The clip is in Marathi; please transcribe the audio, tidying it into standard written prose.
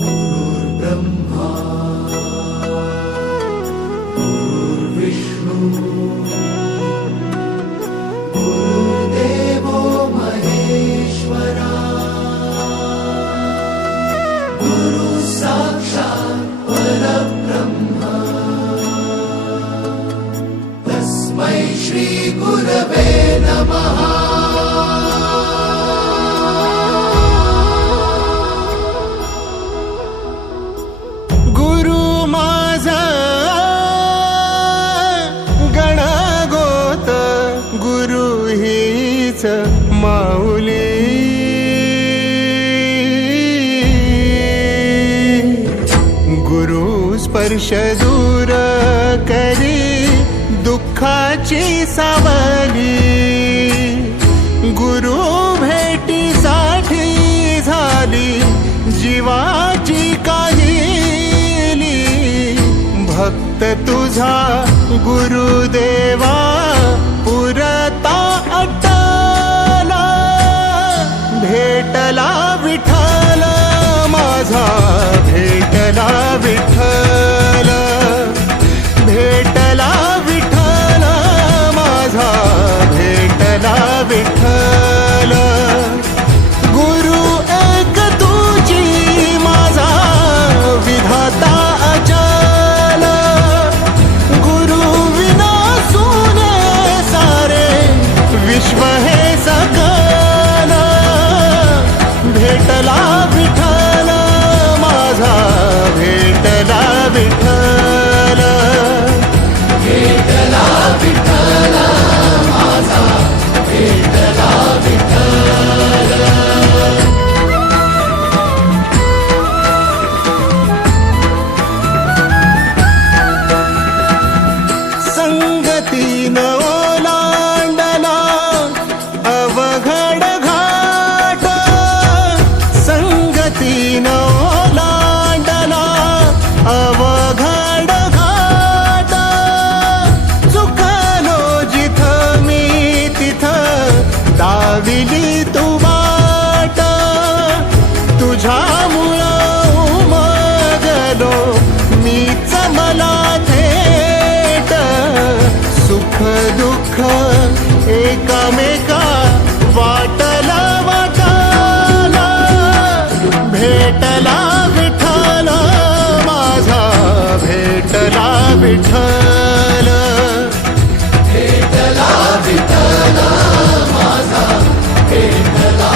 गुरुर्ब्रह्मा गुरुर्विष्णू गुरुर्देवो महेश्वरा गुरु साक्षात् परब्रह्म तस्मै श्री गुरवे नमः। गुरु माझा गणगोत गुरु हीच माऊली गुरु स्पर्श दूर करी दुःखाची सावली गुरु भेटीसाठी झाली जीवाची काहिली भक्त तुझा गुरुदेवा पुरता अट्टला भेटला विठ्ठल माझा भेटला विठ्ठल भेटला विठ्ठल माझा भेटला विठ्ठल गुरु एक तुझी माझा विधाता अचल गुरु विना सुने सारे विश्व हे सकल भेटला विठ्ठल माझा भेटला विठ्ठल भेटला विठ्ठल माझा भेटला विठ्ठल। संगतीन ओलांडला अवघड घाट संगतीन ओलांडला अवघड घाट चुकलो जिथं मी तिथं दाविली तू वाट तुझ्यामुळं उमगलो मीच मला थेट सुख दुःख एकामेका वाटला वाटाला भेटला विठ्ठल माझा भेटला विठ्ठल भेटला विठ्ठल माझा भेटला